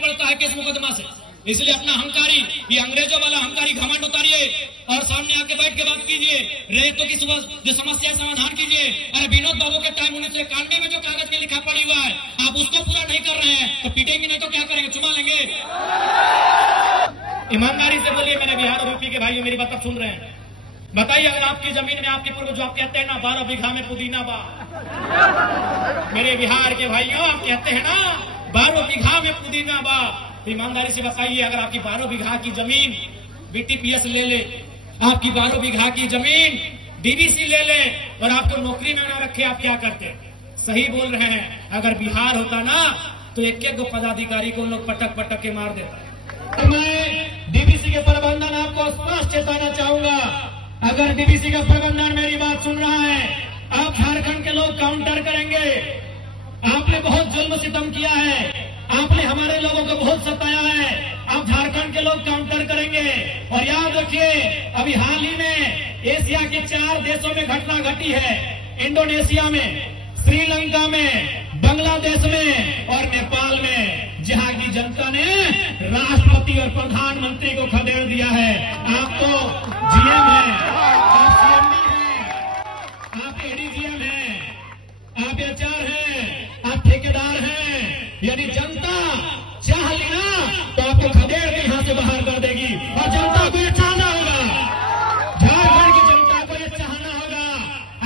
पड़ता है केस मुकदमा से। इसलिए अपना अहंकारी, ये अंग्रेजों वाला अहंकारी घमंड उतारिए और सामने आके बैठ के बात कीजिए। रेतों की जो समस्या समाधान कीजिए। अरे विनोद बाबू के टाइम 1991 में जो कागज में लिखा पड़ी हुआ है, आप उसको पूरा नहीं कर रहे हैं तो पीटेंगे नहीं तो क्या करेंगे, चुमा लेंगे? ईमानदारी से बोलिए, मेरे बिहार और यूपी के भाइयों मेरी बात सुन रहे हैं, बताइए अगर आपकी जमीन में आपके पूर्व जो आप कहते हैं ना 12 बीघा में पुदीना बा, मेरे बिहार के भाइयों आप कहते हैं ना 12 बीघा में पुदीना बा, ईमानदारी से बताइए अगर आपकी 12 बीघा की जमीन बीटीपीएस ले ले, आपकी 12 बीघा की जमीन डीबीसी ले ले और आपको नौकरी में ना रखे, आप क्या करते? सही बोल रहे हैं, अगर बिहार होता ना तो एक एक पदाधिकारी को लोग पटक पटक के मार देता। तो मैं डीबीसी के प्रबंधन आपको स्पष्ट चेताना चाहूंगा, अगर डीबीसी का प्रबंधन मेरी बात सुन रहा है, आप झारखंड के लोग काउंटर करेंगे। आपने बहुत जुल्म सितम किया है, आपने हमारे लोगों को बहुत सताया है, आप झारखंड के लोग काउंटर करेंगे। और याद रखिए, अभी हाल ही में एशिया के 4 देशों में घटना घटी है, इंडोनेशिया में, श्रीलंका में, बांग्लादेश में और नेपाल में, जहां की जनता ने राष्ट्रपति और प्रधानमंत्री को खदेड़ दिया है। आप तो जीएम हैं, आप सीएमडी हैं, आप एडीजीएम हैं, आप एचआर हैं, आप ठेकेदार हैं। यदि जनता चाह लेना तो आपको खदेड़ के यहां से बाहर कर देगी और जनता को यह चाहना होगा, झारखंड की जनता को यह चाहना होगा।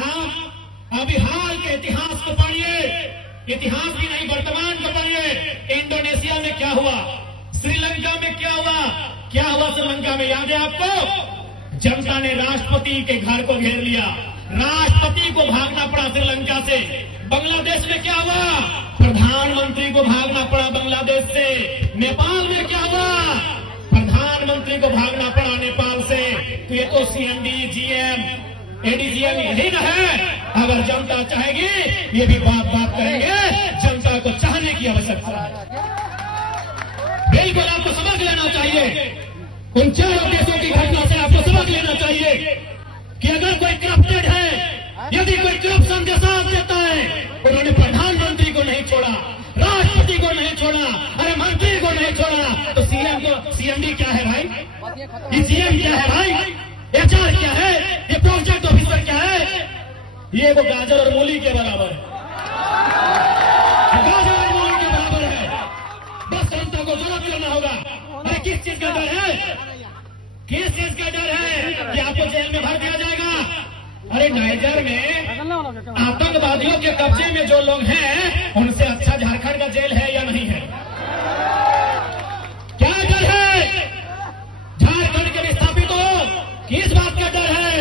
आप अभी हाल के इतिहास को पढ़िए, इतिहास भी नहीं वर्तमान को पढ़िए। इंडोनेशिया में क्या हुआ, श्रीलंका में क्या हुआ श्रीलंका में याद है आपको? जनता ने राष्ट्रपति के घर को घेर लिया, राष्ट्रपति को भागना पड़ा श्रीलंका से। बांग्लादेश में क्या हुआ, प्रधानमंत्री को भागना पड़ा बांग्लादेश से। नेपाल में क्या हुआ, प्रधानमंत्री को भागना पड़ा नेपाल से। तो ये तो सीएमडी, जीएम, एडीजीएम यही न है। अगर जनता चाहेगी ये भी बात करेंगे, जनता को चाहने की आवश्यकता है। बिल्कुल आपको सबक लेना चाहिए, उन 4 देशों की घटना से आपको सबक लेना चाहिए कि अगर कोई करप्टेड है, यदि कोई करप्शन के साथ देता है, उन्होंने प्रधानमंत्री को नहीं छोड़ा, राष्ट्रपति को नहीं छोड़ा, अरे मंत्री को नहीं छोड़ा, तो सीएम को, सीएमडी क्या है भाई, ये सीएम क्या है भाई, एचआर क्या है, ये प्रोजेक्ट ऑफिसर क्या है? ये वो गाजर और मूली के बराबर है, गाजर और मूली के बराबर है। बस जनता को जवाब देना होगा। अरे किस चीज का डर है, किस चीज का डर है कि आपको जेल में भर दिया जाएगा? अरे नाइजर में आतंकवादियों के कब्जे में जो लोग हैं, उनसे अच्छा झारखंड का जेल है या नहीं है? क्या डर है झारखंड के विस्थापितों? किस बात का डर है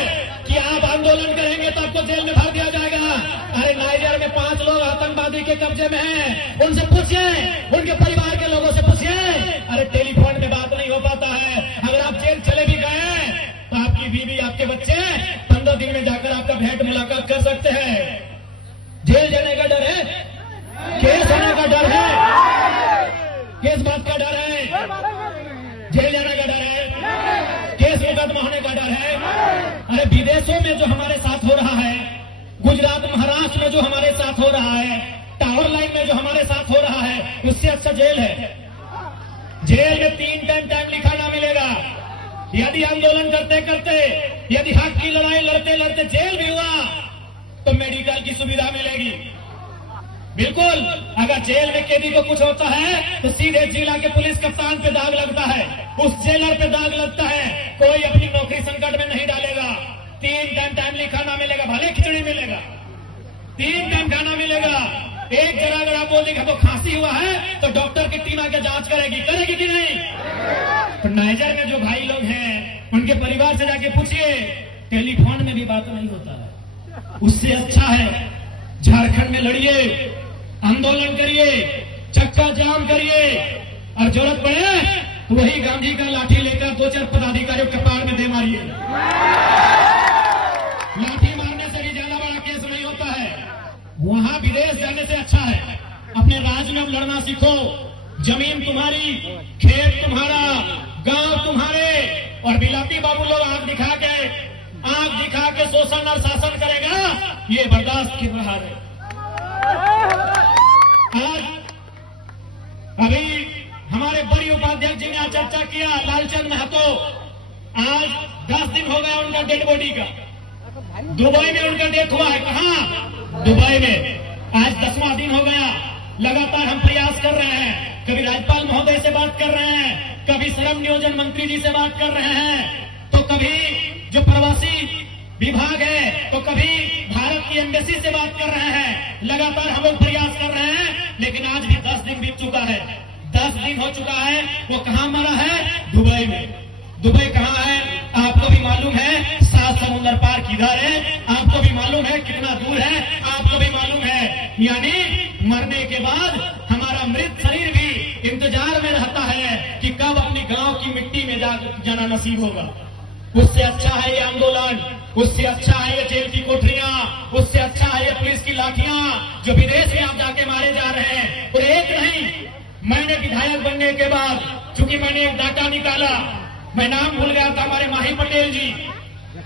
कि आप आंदोलन करेंगे तो आपको जेल में भर दिया जाएगा? अरे नाइजर में 5 लोग आतंकवादी के कब्जे में हैं, उनसे पूछिए, उनके परिवार के लोगों से पूछिए। अरे टेलीफोन में बात नहीं हो पाता है। अगर आप जेल चले भी गए तो आपकी बीवी, आपके बच्चे 15 दिन में जाकर आपका भेंट मुलाकात कर सकते हैं। जेल जाने का डर है, केस होने का डर है, किस बात का डर है? जेल जाने का डर है, केस मुकदमा होने का डर है। अरे विदेशों में जो हमारे साथ हो रहा है, गुजरात, महाराष्ट्र में जो हमारे साथ हो रहा है, टावर लाइन में जो हमारे साथ हो रहा है, उससे अच्छा जेल है। जेल में 3 टाइम लिखा ना मिलेगा। यदि आंदोलन करते करते, यदि हक की लड़ाई लड़ते लड़ते जेल भी हुआ तो मेडिकल की सुविधा मिलेगी। बिल्कुल, अगर जेल में कैदी को कुछ होता है तो सीधे जिला के पुलिस कप्तान पे दाग लगता है, उस जेलर पे दाग लगता है। कोई अपनी नौकरी संकट में नहीं डालेगा। 3 टाइम लिखा ना मिलेगा, भले खिचड़ी मिलेगा, 3 टाइम खाना मिलेगा। एक जगह अगर आप बोल देंगे तो खांसी हुआ है तो डॉक्टर की टीम आके जांच करेगी कि नहीं? तो नाइजर में जो भाई लोग हैं, उनके परिवार से जाके पूछिए, टेलीफोन में भी बात नहीं होता है। उससे अच्छा है झारखंड में लड़िए, आंदोलन करिए, चक्का जाम करिए, और जरूरत पड़े तो वही गांधी का लाठी लेकर 2-4 पदाधिकारियों के कपार में दे मारिए। लाठी मारने से भी ज्यादा बड़ा केस नहीं होता है। वहां विदेश जाने से अच्छा है अपने राज्य में लड़ना सीखो। जमीन तुम्हारी, खेत तुम्हारा, गांव तुम्हारे, और बिलाती बाबू लोग आंख दिखा के शोषण और शासन करेगा, ये बर्दाश्त कर रहा है। आज अभी हमारे चर्चा किया लालचंद महतो, आज 10 दिन हो गया उनका डेड बॉडी का। दुबई में उनका डेथ हुआ है। कहां? दुबई में। आज 10वां दिन हो गया। लगातार हम प्रयास कर रहे हैं, कभी राज्यपाल महोदय से बात कर रहे हैं, कभी श्रम नियोजन मंत्री जी से बात कर रहे हैं, तो कभी जो प्रवासी विभाग है, तो कभी भारत की एम्बेसी से बात कर रहे हैं। लगातार हम लोग प्रयास कर रहे हैं, लेकिन आज भी 10 दिन बीत चुका है। 10 दिन हो चुका है। वो कहां मरा है? दुबई में। दुबई कहां है? आपको भी मालूम है। 7 समुद्र पार किधर है? आपको भी मालूम है। कितना दूर है? आपको भी मालूम है। यानी मरने के बाद हमारा मृत शरीर भी इंतजार में रहता है कि कब अपनी गांव की मिट्टी में जाना नसीब होगा। उससे अच्छा है ये आंदोलन, उससे अच्छा है ये जेल की कोठरियां, उससे अच्छा है ये पुलिस की लाठियां जो विदेश में आप जाके मारे जा रहे हैं। और एक नहीं, मैंने विधायक बनने के बाद, चूंकि मैंने एक डाटा निकाला, मैं नाम भूल गया था, हमारे माही पटेल जी,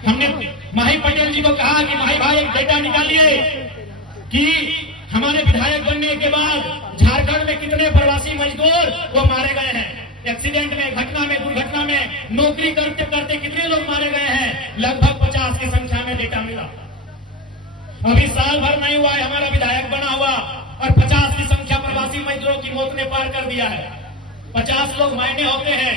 हमने माही पटेल जी को कहा कि माही भाई एक डाटा निकालिए कि हमारे विधायक बनने के बाद झारखंड में कितने प्रवासी मजदूर वो मारे गए हैं, एक्सीडेंट में, घटना में, दुर्घटना में, नौकरी करते करते कितने लोग मारे गए हैं। लगभग 50 की संख्या में डेटा मिला। अभी साल भर नहीं हुआ है हमारा विधायक बना हुआ और 50 की संख्या प्रवासी मजदूरों की मौत ने पार कर दिया है। 50 लोग मायने होते हैं।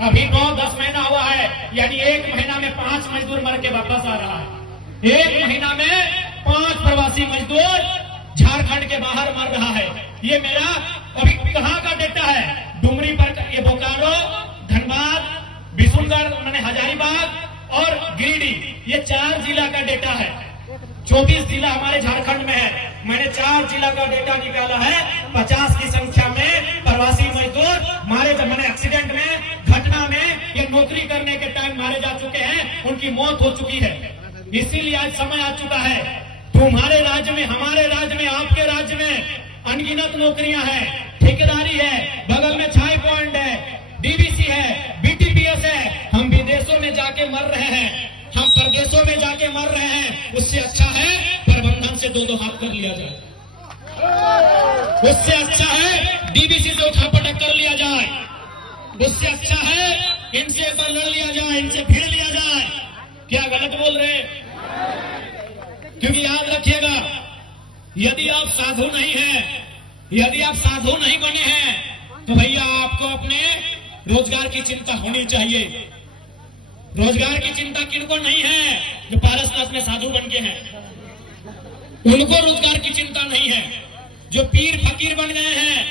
अभी 9-10 महीना हुआ है, यानी 1 महीना में 5 मजदूर मर के वापस आ रहा है। 1 महीना में 5 प्रवासी मजदूर झारखंड के बाहर मर रहा है। ये मेरा अभी कहां का डेटा है? डुमरी पर, ये बोकारो, धनबाद, बिशुनगढ़, मैंने हजारीबाग और गिरिडीह, ये 4 जिला का डेटा है। 24 जिला हमारे झारखंड में है। मैंने 4 जिला का डेटा निकाला है। 50 की संख्या में प्रवासी मजदूर मारे, जब मैंने एक्सीडेंट में, घटना में या नौकरी करने के टाइम मारे जा चुके हैं, उनकी मौत हो चुकी है। इसीलिए आज समय आ चुका है, तुम्हारे राज्य में, हमारे राज्य में, आपके राज्य में अनगिनत नौकरियां हैं, ठेकेदारी है, बगल में छाई पॉइंट है, डीबीसी है, बीटीपीएस है। हम विदेशों में जाके मर रहे हैं, हम प्रदेशों में जाके मर रहे हैं। उससे अच्छा है प्रबंधन से 2-2 हाथ कर लिया जाए। उससे अच्छा है डीबीसी से उठापटक कर लिया जाए। उससे अच्छा है इनसे एक बार लड़ लिया जाए, इनसे भिड़ लिया जाए। क्या गलत बोल रहे हैं? क्योंकि याद रखिएगा, यदि आप साधु नहीं हैं, यदि आप साधु नहीं बने हैं, तो भैया आपको अपने रोजगार की चिंता होनी चाहिए। रोजगार की चिंता किनको नहीं है? जो पारसनाथ में साधु बन के हैं, उनको रोजगार की चिंता नहीं है। जो पीर फकीर बन गए हैं,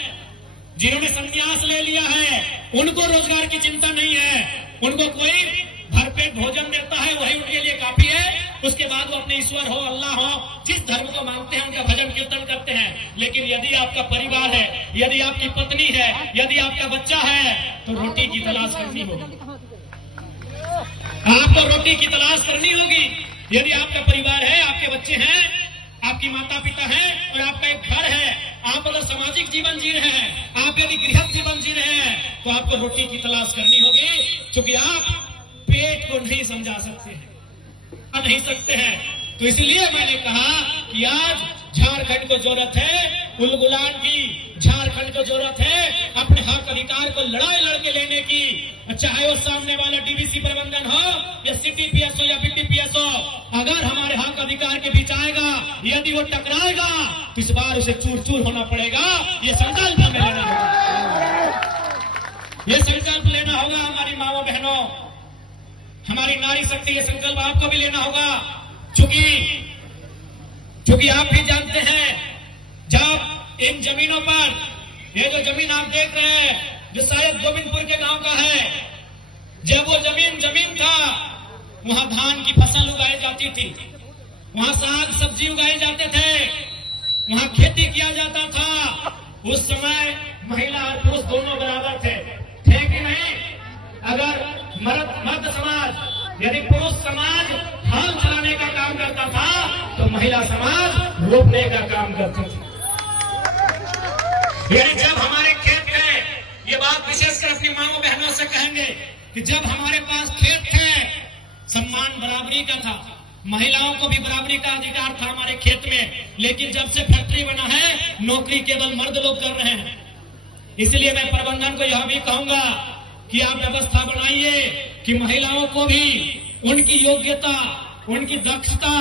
जिन्होंने संन्यास ले लिया है, उनको रोजगार की चिंता नहीं है। उनको कोई भरपेट भोजन देता है, वही उनके लिए काफी है। उसके बाद वो अपने ईश्वर हो, अल्लाह हो, जिस धर्म को मानते हैं उनका भजन कीर्तन करते हैं। लेकिन यदि आपका परिवार है, यदि आपकी पत्नी है, यदि आपका बच्चा है, तो रोटी की तलाश करनी होगी। आपको रोटी की तलाश करनी होगी। यदि आपका परिवार है, आपके बच्चे हैं, आपकी माता पिता हैं और आपका एक घर है, आप अगर सामाजिक जीवन जी रहे हैं, आप यदि गृहस्थ जीवन जी रहे हैं, तो आपको रोटी की तलाश करनी होगी। क्योंकि आप पेट को नहीं समझा सकते हैं, नहीं सकते हैं। तो इसलिए मैंने कहा कि आज झारखंड को जरूरत है उलगुलान की, झारखंड को जरूरत है अपने हक अधिकार को लड़ाई लड़के लेने की। चाहे वो सामने वाला डीबीसी प्रबंधन हो या सीटीपीएस हो या बीटीपीएस हो, अगर हमारे हक अधिकार के बीच आएगा, यदि वो टकराएगा, तो इस बार उसे चूर चूर होना पड़ेगा। ये संकल्प हमें लेना होगा, ये संकल्प लेना होगा हमारी माओ बहनों, हमारी नारी शक्ति। ये संकल्प आपको भी लेना होगा। क्योंकि आप भी जानते हैं, जब इन जमीनों पर, ये जो जमीन आप देख रहे हैं, जो शायद गोविंदपुर के गांव का है, जब वो जमीन था, वहां धान की फसल उगाई जाती थी, वहां साग सब्जी उगाए जाते थे, वहां खेती किया जाता था। उस समय महिला और पुरुष दोनों बराबर थे कि नहीं? अगर मर्द समाज, यदि पुरुष समाज हल चलाने का काम करता था, तो महिला समाज रोपने का काम करती थी। यानी जब हमारे खेत में, ये बात विशेषकर अपनी माओ बहनों से कहेंगे कि जब हमारे पास खेत थे, सम्मान बराबरी का था, महिलाओं को भी बराबरी का अधिकार था हमारे खेत में। लेकिन जब से फैक्ट्री बना है, नौकरी केवल मर्द लोग कर रहे हैं। इसलिए मैं प्रबंधन को यह भी कहूंगा कि आप व्यवस्था बनाइए कि महिलाओं को भी उनकी योग्यता, उनकी दक्षता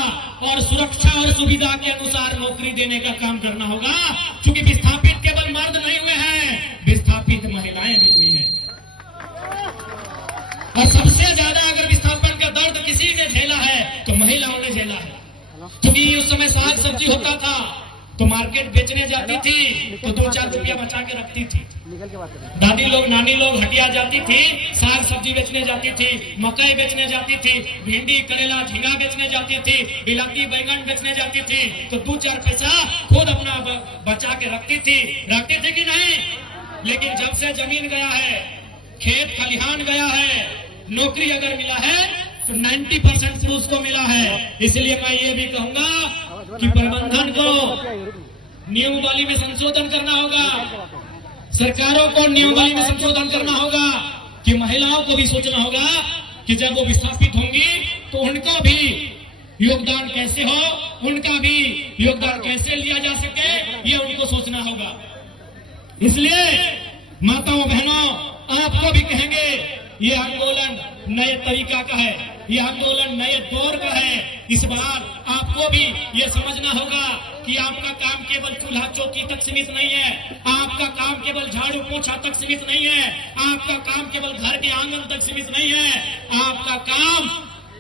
और सुरक्षा और सुविधा के अनुसार नौकरी देने का काम करना होगा, क्योंकि विस्थापित केवल मर्द नहीं हुए हैं, विस्थापित महिलाएं भी हुई हैं। और सबसे ज्यादा अगर विस्थापन का दर्द किसी ने झेला है तो महिलाओं ने झेला है, क्योंकि उस समय साग सब्जी होता था तो मार्केट बेचने जाती थी तो 2-4 रुपया बचा के रखती थी। दादी लोग, नानी लोग हटिया जाती थी, साग सब्जी बेचने जाती थी, मकई बेचने जाती थी, भिंडी, करेला, झींगा बेचने जाती थी, बिलाती बैगन बेचने जाती थी, तो 2-4 पैसा खुद अपना बचा के रखती थी कि नहीं? लेकिन जब से जमीन गया है, खेत खलिहान गया है, नौकरी अगर मिला है तो 90% पुरुष को मिला है। इसलिए मैं ये भी कहूंगा कि प्रबंधन को नियमावली में संशोधन करना होगा, सरकारों को नियमावली में संशोधन करना होगा कि महिलाओं को भी सोचना होगा कि जब वो विस्थापित होंगी तो उनका भी योगदान कैसे हो, उनका भी योगदान कैसे लिया जा सके, ये उनको सोचना होगा। इसलिए माताओं बहनों, आपको भी कहेंगे ये आंदोलन नए तरीका का है, ये आंदोलन नए दौर का है। इस बार आपको भी ये समझना होगा कि आपका काम केवल चूल्हा चौकी तक सीमित नहीं है, आपका काम केवल झाड़ू पोछा तक सीमित नहीं है, आपका काम केवल घर के आंगन तक सीमित नहीं है, आपका काम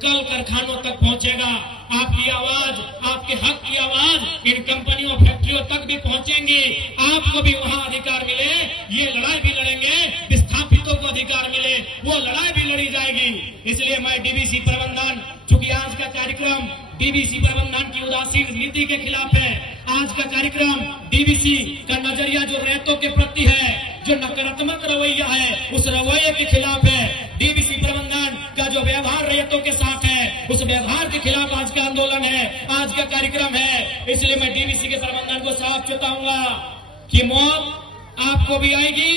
कल कारखानों तक पहुंचेगा। आपकी आवाज, आपके हक की आवाज इन कंपनियों, फैक्ट्रियों तक भी पहुंचेंगी। आपको भी वहां अधिकार मिले, ये लड़ाई भी लड़ेंगे, विस्थापितों को अधिकार मिले, वो लड़ाई भी लड़ी जाएगी। इसलिए मैं डीवीसी प्रबंधन, चूंकि आज का कार्यक्रम डीवीसी प्रबंधन की उदासीन नीति के खिलाफ है, आज का कार्यक्रम डीवीसी का नजरिया जो रैयतों के प्रति है, जो नकारात्मक रवैया है, उस रवैये के खिलाफ है। डीवीसी प्रबंधन का जो व्यवहार रैयतों के साथ है, उस व्यवहार के खिलाफ आज का आंदोलन है, आज का कार्यक्रम है। इसलिए मैं डीवीसी के प्रबंधन को साफ चेताऊंगा कि मौत आपको भी आएगी,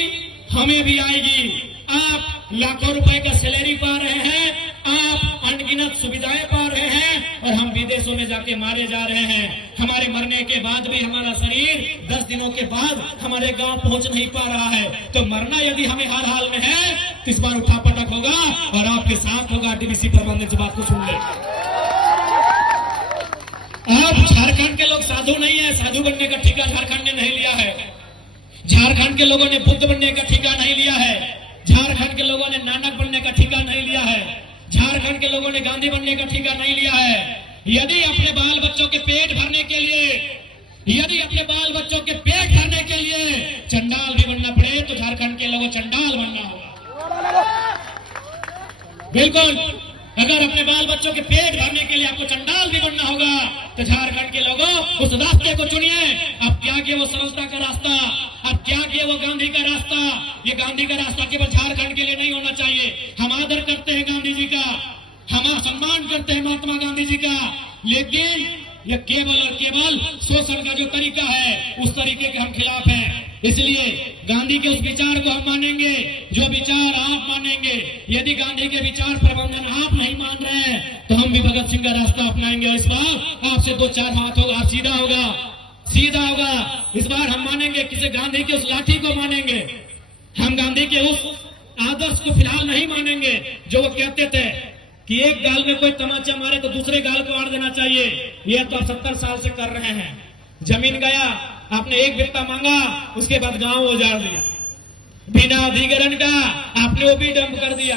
हमें भी आएगी। आप लाखों रुपए का सैलरी पा रहे हैं, आप अनगिनत सुविधाएं पा रहे हैं, और हम विदेशों में जाके मारे जा रहे हैं। हमारे मरने के बाद भी हमारा शरीर 10 दिनों के बाद हमारे गांव पहुंच नहीं पा रहा है। तो मरना यदि हमें हर हाल में है तो इस बार उठापटक होगा और आपके साथ होगा। डीवीसी प्रबंधन से बात को सुन ले। अब झारखंड के लोग साधु नहीं है, साधु बनने का ठेका झारखंड ने नहीं लिया है। झारखंड के लोगों ने बुद्ध बनने का ठेका नहीं लिया है, झारखंड के लोगों ने नानक बनने का ठेका नहीं लिया है, झारखंड के लोगों ने गांधी बनने का ठेका नहीं लिया है। यदि अपने बाल बच्चों के पेट भरने के लिए, यदि अपने बाल बच्चों के पेट भरने के लिए चंडाल भी बनना पड़े तो झारखंड के लोगों चंडाल बनना होगा। बिल्कुल, अगर अपने बाल बच्चों के पेट भरने के लिए आपको चंडाल भी बनना होगा तो झारखंड के लोगों उस रास्ते को चुनिए। अब क्या किया वो सरलता का रास्ता, अब क्या किया वो गांधी का रास्ता। ये गांधी का रास्ता केवल झारखंड के लिए नहीं होना चाहिए। हम आदर करते हैं गांधी जी का, हम सम्मान करते हैं महात्मा गांधी जी का, लेकिन ये केवल और केवल शोषण का जो तरीका है उस तरीके के हम खिलाफ हैं। इसलिए गांधी के उस विचार को हम मानेंगे जो विचार आप मानेंगे। यदि गांधी के विचार प्रबंधन आप नहीं मान रहे हैं तो हम भी भगत सिंह का रास्ता अपनाएंगे। और इस बार आपसे 2-4 हाथ होगा, सीधा होगा, सीधा होगा। इस बार हम मानेंगे, किसी गांधी के उस लाठी को मानेंगे, हम गांधी के उस आदर्श को फिलहाल नहीं मानेंगे जो वो कहते थे कि एक गाल में कोई तमाचा मारे तो दूसरे गाल को आड़ देना चाहिए। ये तो 70 साल से कर रहे हैं। जमीन गया, आपने एक बित्ता मांगा, उसके बाद गांव उजाड़ दिया। बिना अधिग्रहण का आपने वो भी डंप कर दिया,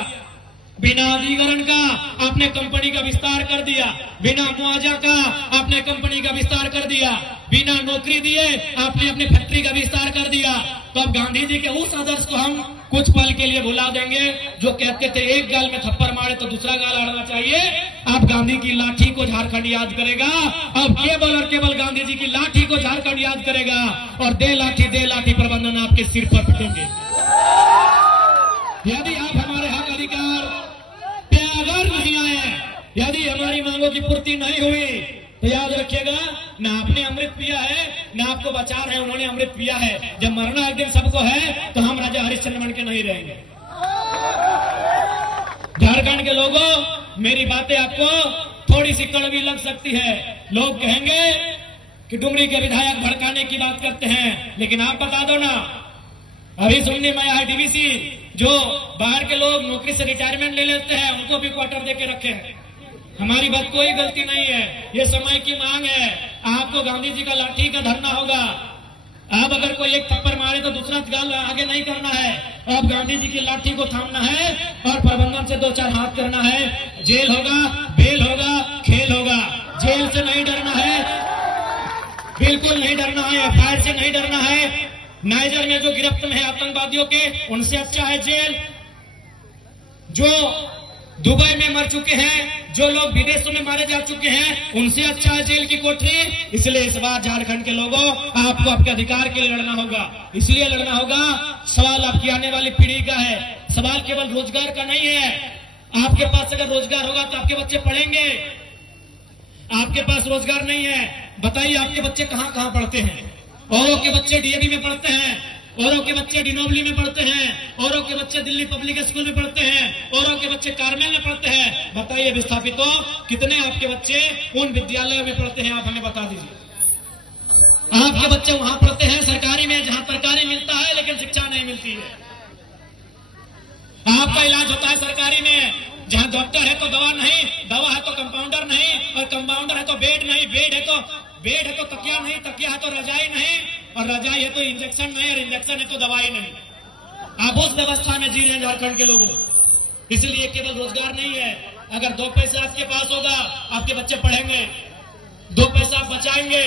बिना अधिग्रहण का आपने कंपनी का विस्तार कर दिया, बिना मुआवजा का आपने कंपनी का विस्तार कर दिया, बिना नौकरी दिए आपने अपनी फैक्ट्री का विस्तार कर दिया। तो अब गांधी जी के उस आदर्श को हम कुछ पल के लिए भुला देंगे जो कहते थे एक गाल में थप्पड़ मारे तो दूसरा गाल अड़ना चाहिए। अब गांधी की लाठी को झारखंड याद करेगा, अब केवल और केवल गांधी जी की लाठी को झारखंड याद करेगा, और दे लाठी प्रबंधन आपके सिर पर पिटेंगे। यदि आप हमारे हक अधिकार पे अगर नहीं आए, यदि हमारी मांगों की पूर्ति नहीं हुई तो याद रखिएगा, ना आपने अमृत पिया है, ना आपको बचा रहे उन्होंने अमृत पिया है। जब मरना एक दिन सबको है तो हम राजा हरिश्चंद्र बन के नहीं रहेंगे। झारखंड के लोगों, मेरी बातें आपको थोड़ी सी कड़वी लग सकती है। लोग कहेंगे कि डुमरी के विधायक भड़काने की बात करते हैं, लेकिन आप बता दो ना, अभी सुनने में आया डीवीसी जो बाहर के लोग नौकरी से रिटायरमेंट ले लेते हैं उनको भी क्वार्टर देके रखे हैं। हमारी बात कोई गलती नहीं है, ये समय की मांग है। आपको गांधी जी का लाठी का धरना होगा। आप अगर कोई एक थप्पड़ मारे तो दूसरा गाल आगे नहीं करना है। अब गांधी जी की लाठी को थामना है और प्रबंधन से 2-4 हाथ करना है। जेल होगा, बेल होगा, खेल होगा। जेल से नहीं डरना है, बिल्कुल नहीं डरना है। एफआईआर से नहीं डरना है। नाइजर में जो गिरफ्त में है आतंकवादियों के, उनसे अच्छा है जेल। जो दुबई में मर चुके हैं, जो लोग विदेशों में मारे जा चुके हैं, उनसे अच्छा है जेल की कोठरी। इसलिए इस बार झारखंड के लोगों, आपको आपके अधिकार के लिए लड़ना होगा। इसलिए लड़ना होगा, सवाल आपकी आने वाली पीढ़ी का है। सवाल केवल रोजगार का नहीं है। आपके पास अगर रोजगार होगा तो आपके बच्चे पढ़ेंगे। आपके पास रोजगार नहीं है, बताइए आपके बच्चे कहां कहां पढ़ते हैं? औरों के बच्चे डीएवी में पढ़ते हैं, औरों के बच्चे डिनोबली में पढ़ते हैं, औरों के बच्चे दिल्ली पब्लिक स्कूल में पढ़ते हैं, औरों के बच्चे कार्मेल में पढ़ते हैं। बताइए विस्थापितों, कितने आपके बच्चे उन विद्यालयों में पढ़ते हैं? आप हमें बता दीजिए। आपके बच्चे वहां पढ़ते हैं सरकारी में, जहां तरकारी मिलता है लेकिन शिक्षा नहीं मिलती है। आपका इलाज होता है सरकारी में, जहां डॉक्टर है तो दवा नहीं, दवा है तो कंपाउंडर नहीं, और कंपाउंडर है तो बेड नहीं, बेड है तो तकिया नहीं, तकिया है तो रजाई नहीं, और रजाई है तो इंजेक्शन नहीं, और इंजेक्शन है तो दवाई नहीं। आप उस व्यवस्था में जी रहे हैं झारखंड के लोगों। इसलिए केवल रोजगार नहीं है। अगर 2 पैसे आपके पास होगा, आपके बच्चे पढ़ेंगे। 2 पैसा आप बचाएंगे,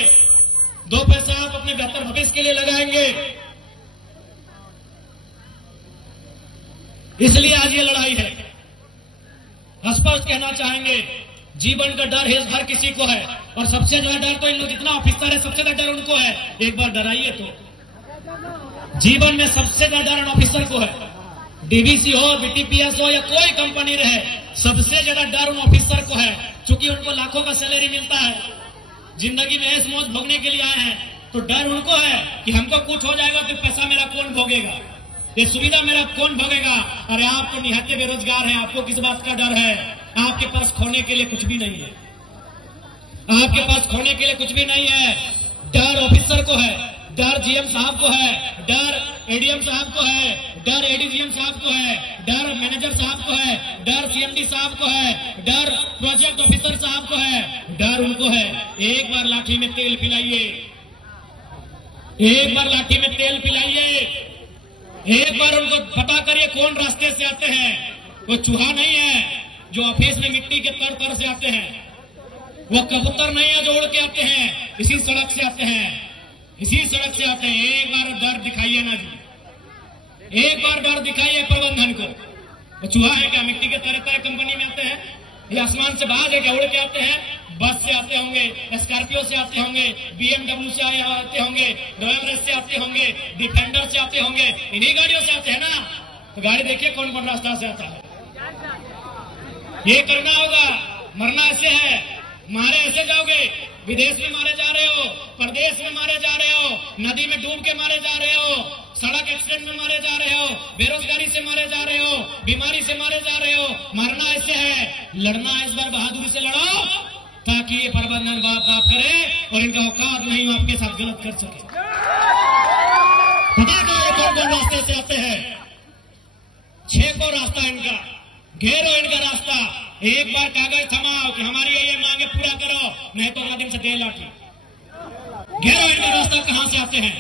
2 पैसा आप अपने बेहतर भविष्य के लिए लगाएंगे। इसलिए आज ये लड़ाई है। स्पष्ट कहना चाहेंगे, जीवन का डर हर किसी को है, और सबसे ज्यादा डर तो इन लोग जितना ऑफिसर है सबसे ज्यादा डर उनको है। एक बार डराइए तो। जीवन में सबसे ज्यादा डर ऑफिसर को है। डीवीसी हो, बीटीपीएस हो या कोई कंपनी रहे, सबसे ज्यादा डर उन ऑफिसर को है। क्योंकि उनको लाखों का सैलरी मिलता है, जिंदगी में ऐश मौज भोगने के लिए आए हैं, तो डर उनको है कि हमको कुछ हो जाएगा तो पैसा मेरा कौन भोगेगा, ये सुविधा मेरा कौन भोगेगा। अरे आप तो निहत्ते बेरोजगार हैं, आपको किस बात का डर है? आपके पास खोने के लिए कुछ भी नहीं है। आपके पास खोने के लिए कुछ भी नहीं है। डर ऑफिसर को है, डर जीएम साहब को है, डर एडीएम साहब को है, डर एडीजीएम साहब को है, डर मैनेजर साहब को है, डर सीएमडी साहब को है, डर प्रोजेक्ट ऑफिसर साहब को है, डर उनको है। एक बार लाठी में तेल पिलाइए, एक बार लाठी में तेल पिलाइए, एक बार उनको पता करिए कौन रास्ते से आते हैं। वो चूहा नहीं है जो ऑफिस में मिट्टी के तर तर से आते हैं, वो कबूतर नहीं है जो उड़ के आते हैं, इसी सड़क से आते हैं, इसी सड़क से आते हैं। एक बार डर दिखाइए ना जी, एक बार डर दिखाइए प्रबंधन को। वो चूहा है क्या? मिट्टी के तरह तरह कंपनी में आते हैं। ये आसमान से बाहर है क्या? उड़ के आते हैं। बस से आते होंगे, स्कॉर्पियो से आते होंगे, बीएमडब्ल्यू से आते होंगे, डोएवरेज से आते होंगे, डिफेंडर से आते होंगे, इन्हीं गाड़ियों से आते हैं ना। तो गाड़ी देखिए कौन कौन रास्ता से आता है। ये करना होगा। मरना ऐसे है, मारे ऐसे जाओगे। विदेश में मारे जा रहे हो, प्रदेश में मारे जा रहे हो, नदी में डूब के मारे जा रहे हो, सड़क एक्सीडेंट में मारे जा रहे हो, बेरोजगारी से मारे जा रहे हो, बीमारी से मारे जा रहे हो। मरना ऐसे है, लड़ना इस बार बहादुरी से लड़ो, ताकि ये प्रबंधन बात करे और इनका औकात नहीं हो आपके साथ गलत कर सके। पता करो कौन कौन रास्ते से आते हैं। 6 को रास्ता इनका, घेरो इनका रास्ता। एक बार कागज थमाओ कि हमारी ये मांगे पूरा करो, नहीं तो अगला दिन से दे लाठी। घेरो इनका रास्ता। कहां से आते हैं?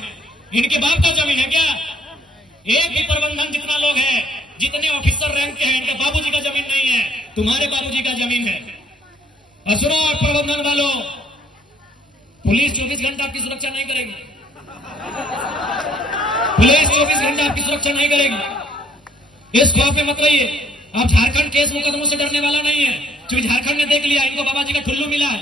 इनके बाप का जमीन है क्या? एक भी प्रबंधन जितना लोग हैं, जितने ऑफिसर रैंक के हैं, इनके बाबूजी का जमीन नहीं है, तुम्हारे बाबूजी का जमीन है। असुरो और प्रबंधन वालों, पुलिस 24 घंटा आपकी सुरक्षा नहीं करेगी। पुलिस 24 घंटा आपकी सुरक्षा नहीं करेगी। इस खौफ में मत रहिए। अब झारखंड केस मुकदमों से डरने वाला नहीं है, क्योंकि झारखंड ने देख लिया इनको बाबा जी का ठुल्लू मिला है,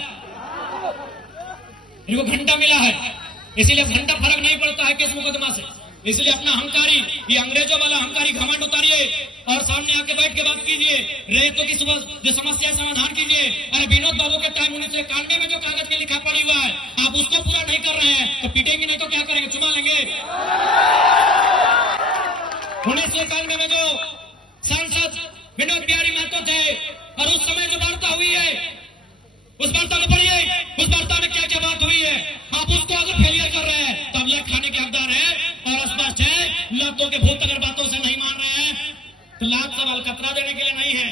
इनको घंटा मिला है। इसीलिए घंटा फर्क नहीं पड़ता है केस मुकदमा से। इसलिए अपना अहंकारी, ये अंग्रेजों वाला अहंकारी घमंड उतारिए और सामने आके बैठ के बात कीजिए। रेतों की जो समस्या समाधान कीजिए। अरे विनोद बाबू के टाइम 1991 में जो कागज में लिखा पड़ी हुआ है, आप उसको पूरा नहीं कर रहे हैं तो पीटेंगे, नहीं तो क्या करेंगे? चुमा लेंगे। 1991 में जो सांसद विनोद बिहारी महतो थे और उस समय जो वार्ता हुई है, उस वार्ता को पढ़िए। उस वार्ता में क्या क्या बात हुई है। आप उसको अगर फेलियर कर रहे हैं तो आप लेख खाने के हकदार हैं। और स्पष्ट है लातों के भूत अगर बातों से नहीं मान रहे हैं तो लात सब अलकतरा देने के लिए नहीं है।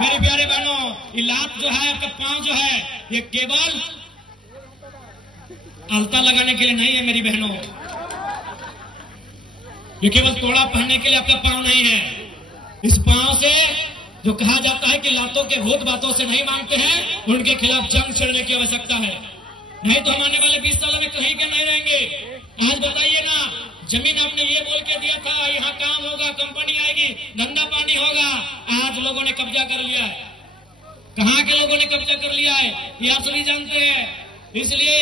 मेरे प्यारे बहनों, ये लात जो है, आपका पांव जो है, ये केवल अलता लगाने के लिए नहीं है मेरी बहनों, ये केवल तोड़ा पहनने के लिए आपका पांव नहीं है। इस पांव से जो कहा जाता है कि लातों के भूत बातों से नहीं मानते हैं, उनके खिलाफ जंग छेड़ने की आवश्यकता है। नहीं तो हम आने वाले 20 सालों में कहीं के नहीं रहेंगे। आज बताइए ना, जमीन आपने ये बोल के दिया था यहाँ काम होगा, कंपनी आएगी, धंधा पानी होगा, आज लोगों ने कब्जा कर लिया है। कहाँ के लोगों ने कब्जा कर लिया है ये आप सभी जानते हैं। इसलिए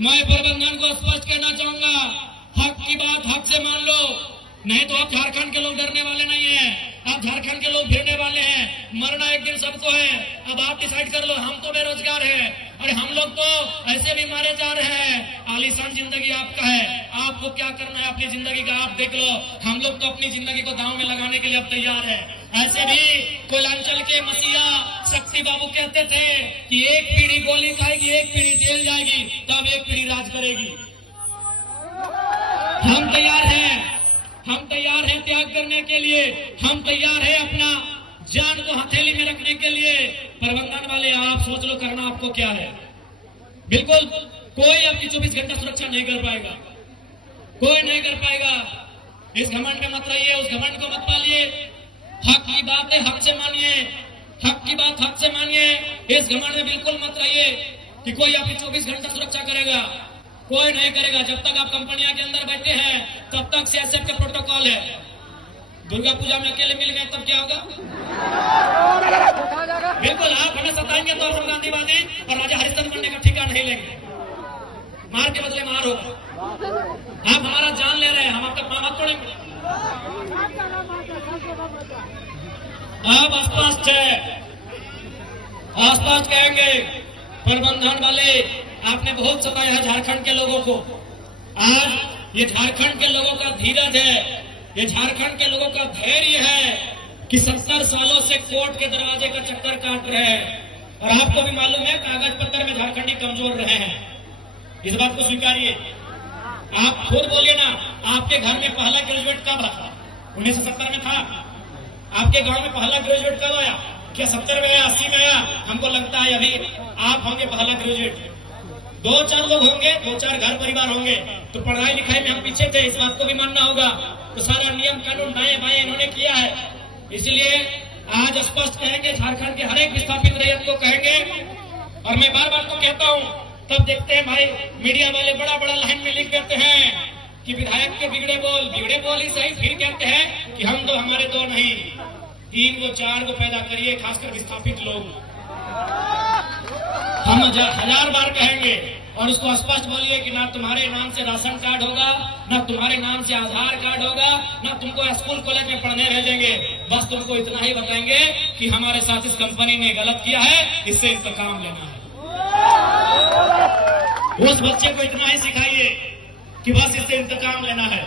मैं प्रबंधन को स्पष्ट कहना चाहूंगा, हक की बात हक से मान लो, नहीं तो आप झारखंड के लोग डरने वाले नहीं है, आप झारखंड के लोग भिड़ने वाले हैं। मरना एक दिन सबको है, अब आप डिसाइड कर लो। हम तो बेरोजगार हैं, अरे हम लोग तो ऐसे भी मारे जा रहे हैं। आलीशान जिंदगी आपका है, आपको क्या करना है अपनी जिंदगी का आप देख लो। हम लोग तो अपनी जिंदगी को दांव में लगाने के लिए अब तैयार है। ऐसे भी कोयलांचल के मसीहा शक्ति बाबू कहते थे कि एक पीढ़ी गोली खाएगी, एक पीढ़ी जेल जाएगी, तब एक पीढ़ी राज करेगी। हम तैयार हैं, हम तैयार हैं त्याग करने के लिए, हम तैयार हैं अपना जान को हथेली में रखने के लिए। प्रबंधन वाले आप सोच लो करना आपको क्या है। बिल्कुल कोई आपकी 24 घंटा सुरक्षा नहीं कर पाएगा, कोई नहीं कर पाएगा। इस घमंड में मत रहिए, उस घमंड को मत पालिए। हक की बात है, हक से मानिए, हक की बात हक से मानिए। इस घमंड में बिल्कुल मत रहिए कि कोई आपकी 24 घंटा सुरक्षा करेगा, कोई नहीं करेगा। जब तक आप कंपनियां के अंदर बैठे हैं तब तक सीएसएफ का प्रोटोकॉल है। दुर्गा पूजा में अकेले मिल गए तब क्या होगा? बिल्कुल आप हमें सताएंगे तो हम गांधीवादी और राजा हरिश्चंद्र बनने का ठिकाना नहीं लेंगे, मार के बदले मार होगा। आप हमारा जान ले रहे हैं, हम आपका हाथ तोड़ेंगे। आप स्पष्ट है, स्पष्ट कहेंगे प्रबंधन वाले आपने बहुत सताया है झारखंड के लोगों को। आज ये झारखंड के लोगों का धीरज है, ये झारखंड के लोगों का धैर्य है कि 70 सालों से कोर्ट के दरवाजे का चक्कर काट रहे हैं। और आपको भी मालूम है कागज पत्र में झारखंडी कमजोर रहे हैं, इस बात को स्वीकारिए। आप खुद बोलिए ना, आपके घर में पहला ग्रेजुएट कब था? 1970 में था। आपके गांव में पहला ग्रेजुएट कब आया? क्या 70 में आया, 80 में आया? हमको लगता है अभी आप होंगे पहला ग्रेजुएट। 2-4 लोग होंगे, 2-4 घर परिवार होंगे, तो पढ़ाई लिखाई में हम पीछे थे, इस बात को भी मानना होगा। तो सारा नियम कानून दाएं बाएं इन्होंने किया है। इसलिए आज स्पष्ट कहेंगे, झारखंड के हर एक विस्थापित रैयत को कहेंगे। और मैं बार बार तो कहता हूं, तब देखते हैं भाई मीडिया वाले बड़ा बड़ा लाइन में लिख देते हैं कि विधायक के बिगड़े बोल ही सही, फिर कहते हैं कि हम तो हमारे दो नहीं 3 को 4 को पैदा करिए, खासकर विस्थापित लोग। हम 1000 बार कहेंगे और उसको स्पष्ट बोलिए कि ना तुम्हारे नाम से राशन कार्ड होगा, ना तुम्हारे नाम से आधार कार्ड होगा, ना तुमको स्कूल कॉलेज में पढ़ने भेजेंगे। बस तुमको इतना ही बताएंगे कि हमारे साथ इस कंपनी ने गलत किया है, इससे इंतकाम लेना है। उस बच्चे को इतना ही सिखाइए कि बस इससे इंतकाम लेना है।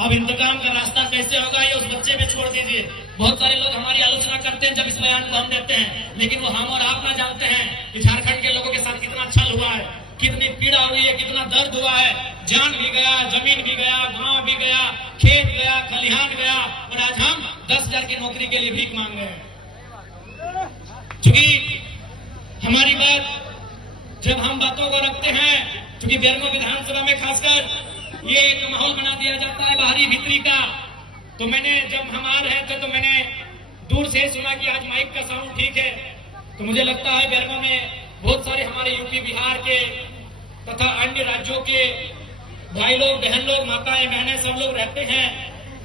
अब इंतकाम का रास्ता कैसे होगा ये उस बच्चे पे छोड़ दीजिए। बहुत सारे लोग हमारी आलोचना करते हैं जब इस बयान को हम देते हैं, लेकिन वो हम और आप ना जानते हैं कि झारखंड के लोगों के साथ कितना छल हुआ है, कितनी पीड़ा हुई है, कितना दर्द हुआ है। जान भी गया, जमीन भी गया, गांव भी गया, खेत गया, खलिहान गया, और आज हम 10,000 की नौकरी के लिए भीख मांग रहे हैं। क्योंकि हमारी बात जब हम बातों को रखते हैं, क्योंकि बेरमो विधानसभा में खासकर ये एक माहौल बना दिया जाता है बाहरी भीतरी का। तो मैंने जब हम आ रहे थे तो मैंने दूर से सुना कि आज माइक का साउंड ठीक है, तो मुझे लगता है बेरमो में बहुत सारे हमारे यूपी बिहार के तथा अन्य राज्यों के भाई लोग, बहन लोग, माताएं बहनें सब लोग रहते हैं।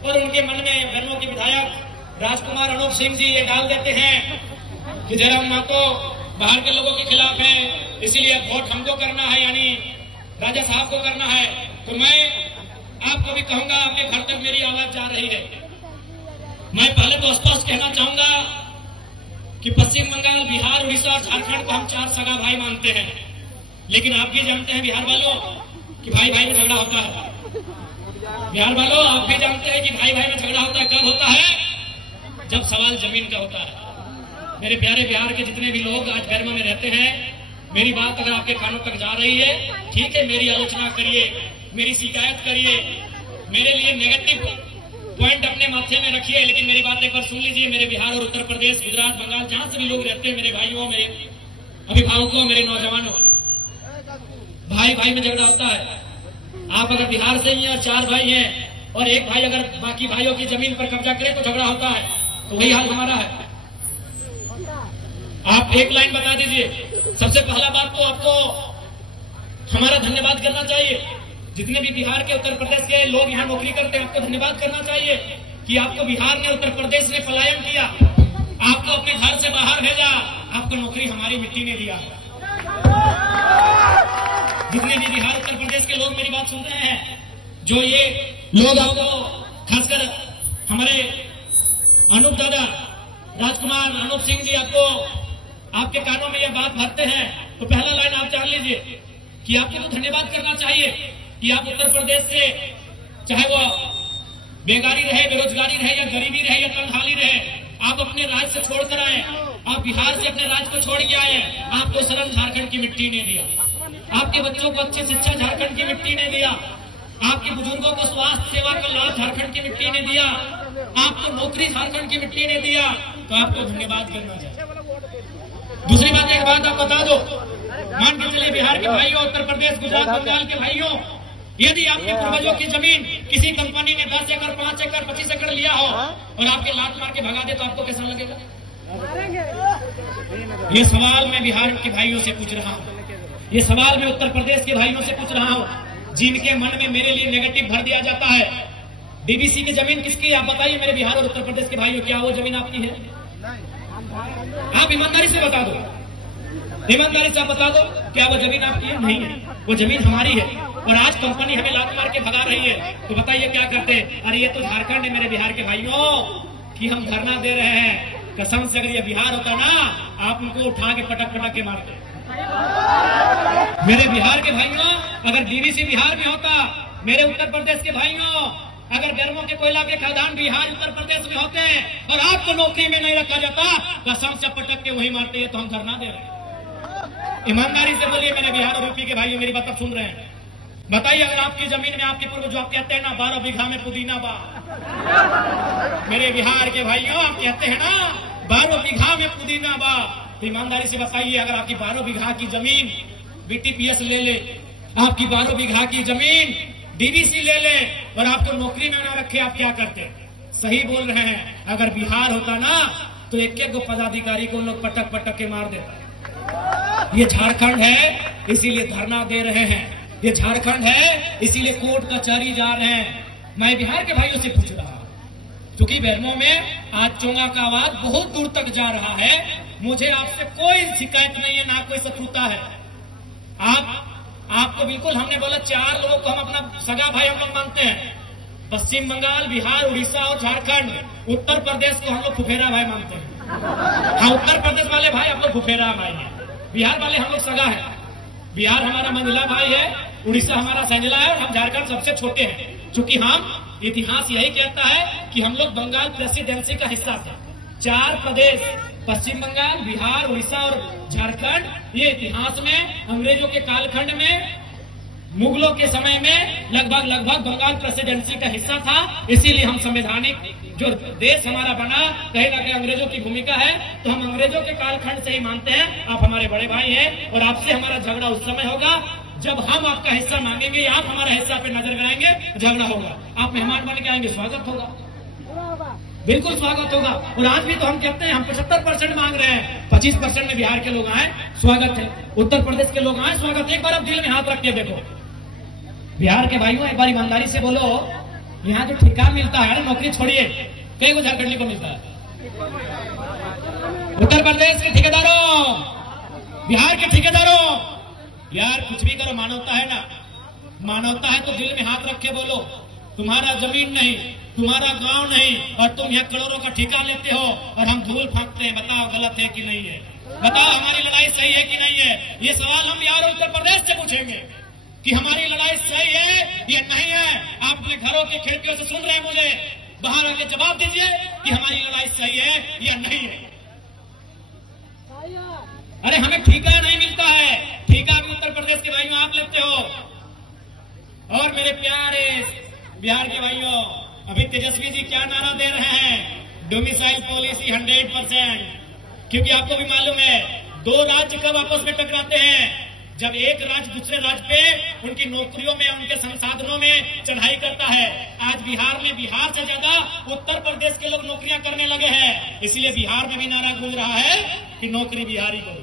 और उनके मन में बेरमो के विधायक राजकुमार अनूप सिंह जी ये डाल देते हैं कि जयराम महतो बाहर के लोगों के खिलाफ है, इसीलिए वोट हमको करना है, यानी राजा साहब को करना है। तो मैं आपको भी कहूंगा, अपने घर तक मेरी आवाज जा रही है। मैं पहले तो स्पष्ट कहना चाहूंगा कि पश्चिम बंगाल, बिहार, उड़ीसा और झारखंड को हम 4 सगा भाई मानते हैं। लेकिन आप भी जानते हैं बिहार वालों कि भाई भाई में झगड़ा होता है। बिहार वालों आप भी जानते हैं कि भाई भाई में झगड़ा होता है। कब होता है? जब सवाल जमीन का होता है। मेरे प्यारे बिहार के जितने भी लोग आज बेरमो में रहते हैं, मेरी बात अगर आपके कानों तक जा रही है, ठीक है, मेरी आलोचना करिए, मेरी शिकायत करिए, मेरे लिए नेगेटिव पॉइंट अपने माथे में रखिए, लेकिन मेरी बात एक बार सुन लीजिए। मेरे बिहार और उत्तर प्रदेश, गुजरात, बंगाल, जहां से भी लोग रहते हैं, मेरे भाइयों, मेरे अभिभावकों, मेरे नौजवानों, भाई भाई में झगड़ा होता है। आप अगर बिहार से ही हैं और 4 भाई हैं और एक भाई अगर बाकी भाइयों की जमीन पर कब्जा करे तो झगड़ा होता है। तो वही हाल हमारा है। आप एक लाइन बता दीजिए। सबसे पहला बात तो आपको हमारा धन्यवाद करना चाहिए। जितने भी बिहार के, उत्तर प्रदेश के लोग यहाँ नौकरी करते हैं, आपको धन्यवाद करना चाहिए कि आपको बिहार ने, उत्तर प्रदेश ने पलायन किया, आपको अपने घर से बाहर भेजा, आपको नौकरी हमारी मिट्टी ने दिया। जितने भी बिहार, उत्तर प्रदेश के लोग मेरी बात सुन रहे हैं, जो ये लोग आपको, खासकर हमारे अनूप दादा, राजकुमार, अनूप सिंह जी, आपको आपके कानों में यह बात भरते हैं, तो पहला लाइन आप जान लीजिए कि आपको तो धन्यवाद करना चाहिए कि आप उत्तर प्रदेश से, चाहे वो बेगारी रहे, बेरोजगारी रहे, या गरीबी रहे, या तंगहाली रहे, आप अपने राज्य से छोड़कर आए। आप बिहार से अपने राज्य को छोड़ के आए। आपको शरण झारखंड की मिट्टी ने दिया। आपके बच्चों को अच्छी शिक्षा झारखंड की मिट्टी ने दिया। आपके बुजुर्गों को स्वास्थ्य सेवा का लाभ झारखंड की मिट्टी ने दिया। आपको नौकरी झारखंड की मिट्टी ने दिया। तो आपको धन्यवाद करना चाहिए। दूसरी बात, एक बात आप बता दो, मान के चलिए बिहार के भाइयों, उत्तर प्रदेश, गुजरात, बंगाल के भाइयों, यदि आपके पूर्वजों की जमीन किसी कंपनी ने 10 एकड़, 5 एकड़, 25 एकड़ लिया हो और आपके लात मार के भगा दे, तो आपको कैसा लगेगा? ये सवाल मैं बिहार के भाइयों से पूछ रहा हूँ। ये सवाल मैं उत्तर प्रदेश के भाइयों से पूछ रहा हूँ, जिनके मन में मेरे लिए नेगेटिव भर दिया जाता है। डीवीसी की जमीन किसकी है? आप बताइए मेरे बिहार और उत्तर प्रदेश के भाइयों, क्या वो जमीन आपकी है? आप ईमानदारी से बता दो, ईमानदारी से आप बता दो, क्या वो जमीन आपकी है? नहीं है, वो जमीन हमारी है। और आज कंपनी हमें लात मार के भगा रही है, तो बताइए क्या करते? अरे ये तो झारखंड है मेरे बिहार के भाइयों, कि हम धरना दे रहे हैं। कसम से अगर ये बिहार होता ना, आप उनको उठा के पटक पटक के मारते। मेरे बिहार के भाइयों, अगर डीवीसी बिहार में होता, मेरे उत्तर प्रदेश के भाइयों, अगर गर्मों के कोयला के खदान बिहार, उत्तर प्रदेश में होते और आपको नौकरी में नहीं रखा जाता, कसम से पटक के वही मारते। ये तो हम धरना दे रहे हैं। ईमानदारी से बोलिए मेरे बिहार और यूपी के भाइयों, मेरी बात सुन रहे हैं, बताइए अगर आपकी जमीन में, आपके पूर्व जो आप कहते हैं ना 12 बीघा में पुदीना बा, मेरे बिहार के भाइयों, आप कहते हैं ना 12 बीघा में पुदीना बा, तो ईमानदारी से बताइए अगर आपकी 12 बीघा की जमीन बीटीपीएस ले ले, आपकी 12 बीघा की जमीन डीवीसी ले ले और आपको नौकरी में न रखे, आप क्या करते? सही बोल रहे हैं। अगर बिहार होता ना, तो एक एक पदाधिकारी को लोग पटक पटक के मार देता। ये झारखंड है, इसीलिए धरना दे रहे हैं। ये झारखंड है, इसीलिए कोर्ट कचहरी जा रहे हैं। मैं बिहार के भाइयों से पूछ रहा हूं, क्योंकि बहनों में आज चोंगा का आवाज बहुत दूर तक जा रहा है। मुझे आपसे कोई शिकायत नहीं है, ना कोई शत्रुता है। आपको बिल्कुल, हमने बोला 4 लोगों को हम अपना सगा भाई हम लोग मानते हैं। पश्चिम बंगाल, बिहार, उड़ीसा और झारखंड। उत्तर प्रदेश को हम लोग फुफेरा भाई मानते हैं। हाँ, उत्तर प्रदेश वाले भाई हम लोग फुफेरा भाई हैं, बिहार वाले हम लोग सगा है। बिहार हमारा मंझला भाई है, उड़ीसा हमारा संजला है, और हम झारखंड सबसे छोटे हैं। क्योंकि हम, इतिहास यही कहता है कि हम लोग बंगाल प्रेसिडेंसी का हिस्सा थे। 4 प्रदेश, पश्चिम बंगाल, बिहार, उड़ीसा और झारखंड, ये इतिहास में अंग्रेजों के कालखंड में, मुगलों के समय में लगभग बंगाल प्रेसिडेंसी का हिस्सा था। इसीलिए हम संवैधानिक जो देश हमारा बना, कहीं ना कहीं अंग्रेजों की भूमिका है, तो हम अंग्रेजों के कालखंड से ही मानते हैं। आप हमारे बड़े भाई हैं और आपसे हमारा झगड़ा उस समय होगा जब हम आपका हिस्सा मांगेंगे, या आप हमारा हिस्सा पे नजर कराएंगे, झगड़ा होगा। आप मेहमान बन के आएंगे, स्वागत होगा, बिल्कुल स्वागत होगा। और आज भी तो हम कहते हैं, हम 75% मांग रहे हैं, 25% में बिहार के लोग आए, स्वागत है। उत्तर प्रदेश के लोग आए, स्वागत। एक बार आप दिल में हाथ रख के देखो, बिहार के भाइयों, एक बार ईमानदारी से बोलो, यहाँ जो ठेका मिलता है, नौकरी छोड़िए, कई को झारखंडी को मिलता है। उत्तर प्रदेश के ठेकेदारों, बिहार के ठेकेदारों, यार कुछ भी करो, मानवता है ना, मानवता है तो दिल में हाथ रख के बोलो, तुम्हारा जमीन नहीं, तुम्हारा गांव नहीं, और तुम यहाँ करोड़ों का ठेका लेते हो और हम धूल फांकते हैं। बताओ गलत है कि नहीं है? बताओ हमारी लड़ाई सही है कि नहीं है? ये सवाल हम बिहार और उत्तर प्रदेश से पूछेंगे कि हमारी लड़ाई सही है या नहीं है। आप अपने घरों की खिड़कियों से सुन रहे हैं मुझे, बाहर आके जवाब दीजिए कि हमारी लड़ाई सही है या नहीं है। अरे हमें ठेका नहीं मिलता है, ठेका भी उत्तर प्रदेश के भाइयों आप लेते हो। और मेरे प्यारे बिहार के भाइयों, अभी तेजस्वी जी क्या नारा दे रहे हैं, डोमिसाइल पॉलिसी 100%, क्योंकि आपको भी मालूम है दो राज्य कब आपस में टकराते हैं, जब एक राज्य दूसरे राज्य पे उनकी नौकरियों में, उनके संसाधनों में चढ़ाई करता है। आज बिहार में, बिहार से ज्यादा उत्तर प्रदेश के लोग नौकरियां करने लगे हैं, इसलिए बिहार में भी नारा गूंज रहा है कि नौकरी बिहारी को।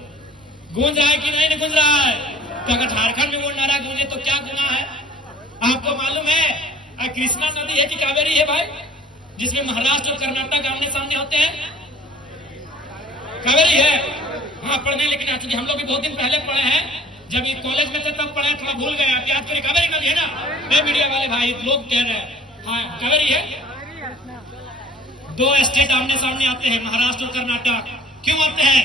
गूंज रहा है कि नहीं गूंज रहा है? तो अगर झारखंड में वो नारा गूंजे तो क्या गुनाह है? आपको मालूम है कृष्णा नदी है कि कावेरी है भाई, जिसमें महाराष्ट्र और कर्नाटक आमने सामने होते हैं? कावेरी है। हाँ पढ़ने, लेकिन एक्चुअली हम लोग भी बहुत दिन पहले पढ़े हैं, जब ये कॉलेज में थे तब पढ़े, थोड़ा भूल गए। आप याद करें, कावेरी नदी है ना? नहीं, मीडिया वाले भाई लोग कह रहे हैं हाँ कावेरी है। दो स्टेट आमने सामने आते हैं, महाराष्ट्र और कर्नाटक। क्यों आते हैं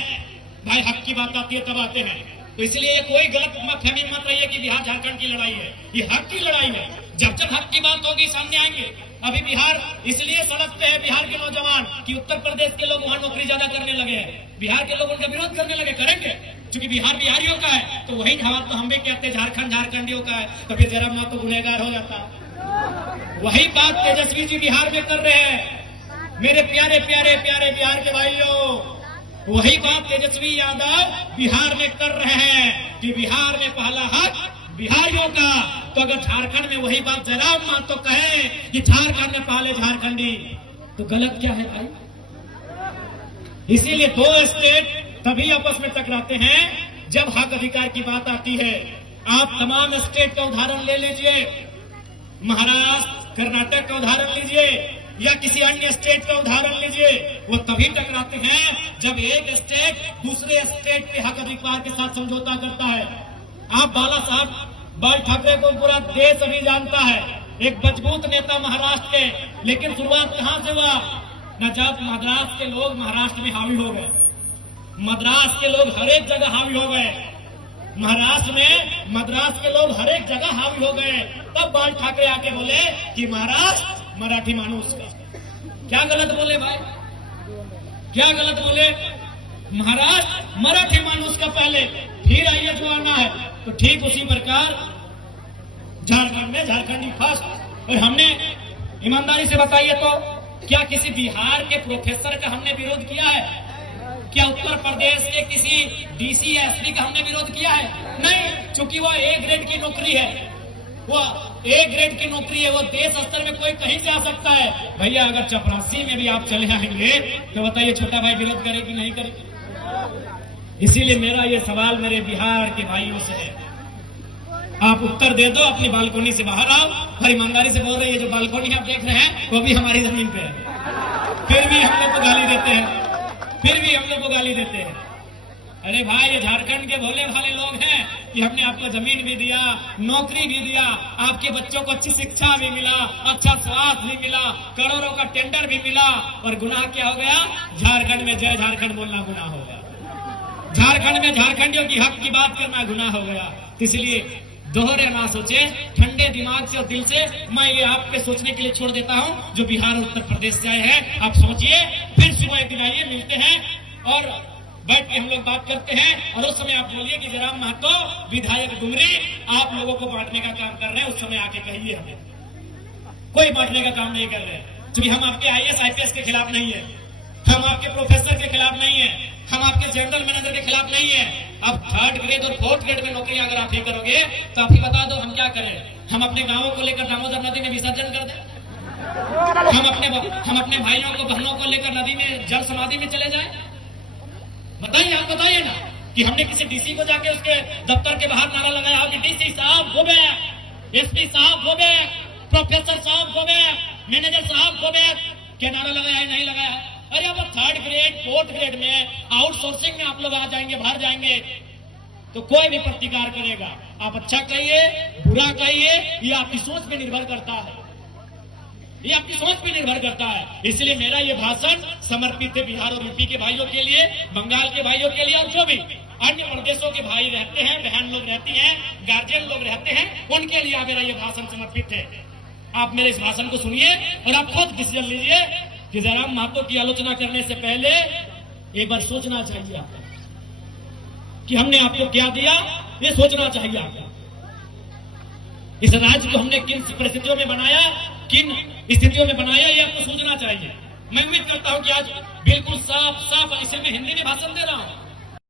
भाई? हक की बात आती है तब आते हैं। तो इसलिए ये कोई गलत फहमी मत रही है कि बिहार झारखंड की लड़ाई है, ये हक की लड़ाई है। जब जब हक की बात होगी सामने आएंगे। अभी बिहार इसलिए सड़क पे है, बिहार के नौजवान, कि उत्तर प्रदेश के लोग वहां नौकरी ज्यादा करने लगे हैं, बिहार के लोग उनका विरोध करने लगे। करेंगे क्योंकि बिहार बिहारियों का है, तो वही जवाब तो हम भी कहते हैं झारखंड झारखंडियों का है, तो फिर जरा तो गुनहगार हो जाता। वही बात तेजस्वी जी बिहार में कर रहे हैं। मेरे प्यारे प्यारे प्यारे बिहार के भाइयों, वही बात तेजस्वी यादव बिहार में कर रहे हैं कि बिहार में पहला हक बिहारियों का। तो अगर झारखंड में वही बात जयराम महतो कहे कि झारखंड में पहले झारखंडी, तो गलत क्या है भाई? इसीलिए दो स्टेट तभी आपस में टकराते हैं जब हक अधिकार की बात आती है। आप तमाम स्टेट का उदाहरण ले लीजिए, महाराष्ट्र कर्नाटक का उदाहरण लीजिए या किसी अन्य स्टेट का उदाहरण लीजिए, वो तभी टकराते हैं जब एक स्टेट दूसरे स्टेट के हक अधिकार के साथ समझौता करता है। आप बाला साहब बाल ठाकरे को पूरा देश अभी जानता है, एक मजबूत नेता महाराष्ट्र के, लेकिन शुरुआत कहां से हुआ न? जब मद्रास के लोग महाराष्ट्र में हावी हो गए, मद्रास के लोग हर एक जगह हावी हो गए, महाराष्ट्र में मद्रास के लोग हर एक जगह हावी हो गए, तब बाल ठाकरे आके बोले कि महाराष्ट्र मराठी मानुस का। क्या गलत बोले भाई? क्या गलत बोले? महाराष्ट्र मराठी मानुस का पहले, फिर आइए जो आना है। तो ठीक उसी प्रकार झारखंड में झारखंडी फर्स्ट। और हमने ईमानदारी से बताइए तो क्या किसी बिहार के प्रोफेसर का हमने विरोध किया है? क्या उत्तर प्रदेश के किसी डीसी या एसपी का हमने विरोध किया है? नहीं, क्योंकि वो ए ग्रेड की नौकरी है, वो ए ग्रेड की नौकरी है, वो देश स्तर में कोई कहीं जा सकता है। भैया अगर चपरासी में भी आप चले आएंगे तो बताइए छोटा भाई विरोध करे कि नहीं करे? इसीलिए मेरा ये सवाल मेरे बिहार के भाइयों से है, आप उत्तर दे दो, अपनी बालकोनी से बाहर आओ। और ईमानदारी से बोल रहे हैं, जो बालकोनी आप देख रहे हैं वो भी हमारी जमीन पे है, फिर भी हम लोग को गाली देते हैं, फिर भी हम लोग को गाली देते हैं। अरे भाई ये झारखंड के भोले भाले लोग हैं कि हमने आपको जमीन भी दिया, नौकरी भी दिया, आपके बच्चों को अच्छी शिक्षा भी मिला, अच्छा स्वास्थ्य भी मिला, करोड़ों का टेंडर भी मिला, और गुनाह क्या हो गया? झारखंड में जय झारखंड बोलना गुनाह हो गया, झारखंड में झारखंडियों की हक की बात करना गुनाह हो गया। इसलिए दोहरे ना सोचे, ठंडे दिमाग से और दिल से मैं ये आपके सोचने के लिए छोड़ देता हूं, जो बिहार और उत्तर प्रदेश से आए हैं। आप सोचिए, फिर सुबह एक दिन आइए, मिलते हैं और बैठ के हम लोग बात करते हैं। और उस समय आप बोलिए कि जयराम महतो विधायक डुमरी आप लोगों को बांटने का काम कर रहे हैं, उस समय आके कहिए हमें। कोई बांटने का काम नहीं कर रहे हैं, क्योंकि हम आपके IAS IPS के खिलाफ नहीं है, हम आपके प्रोफेसर के खिलाफ नहीं है, हम आपके जनरल मैनेजर के खिलाफ नहीं है। अब 3rd ग्रेड और 4th ग्रेड में नौकरी अगर आप ही करोगे तो आप ही बता दो हम क्या करें? हम अपने गांवों को लेकर दामोदर नदी में विसर्जन कर दें? हम अपने भाइयों को बहनों को लेकर नदी में जल समाधि में चले जाएं? बताइए, आप बताइए ना कि हमने किसी डीसी को जाके उसके दफ्तर के बाहर नारा लगाया हो कि डीसी साहब गो बैक, एसपी साहब गो बैक, प्रोफेसर साहब गो बैक, मैनेजर साहब गो बैक? क्या नारा लगाया है? नहीं लगाया है। अरे अब 3rd ग्रेड 4th ग्रेड में आउटसोर्सिंग में आप लोग आ जाएंगे, बाहर जाएंगे, तो कोई भी प्रतिकार करेगा। आप अच्छा कहिए, बुरा कहिए, ये आपकी सोच पे निर्भर करता है, ये आपकी सोच पे निर्भर करता है। इसलिए मेरा ये भाषण समर्पित है बिहार और यूपी के भाइयों के लिए, बंगाल के भाइयों के लिए, और जो भी अन्य प्रदेशों के भाई रहते हैं, बहन लोग रहती हैं, गार्जियन लोग रहते हैं, उनके लिए मेरा ये भाषण समर्पित है। आप मेरे इस भाषण को सुनिए और आप खुद डिसीजन लीजिए कि जयराम महतो की आलोचना करने से पहले एक बार सोचना चाहिए आपको कि हमने आपको क्या दिया, ये सोचना चाहिए आपको। इस राज्य को हमने किन परिस्थितियों में बनाया, किन स्थितियों में बनाया ये आपको सोचना चाहिए। मैं उम्मीद करता हूं कि आज बिल्कुल साफ साफ इसे मैं हिंदी में भाषण दे रहा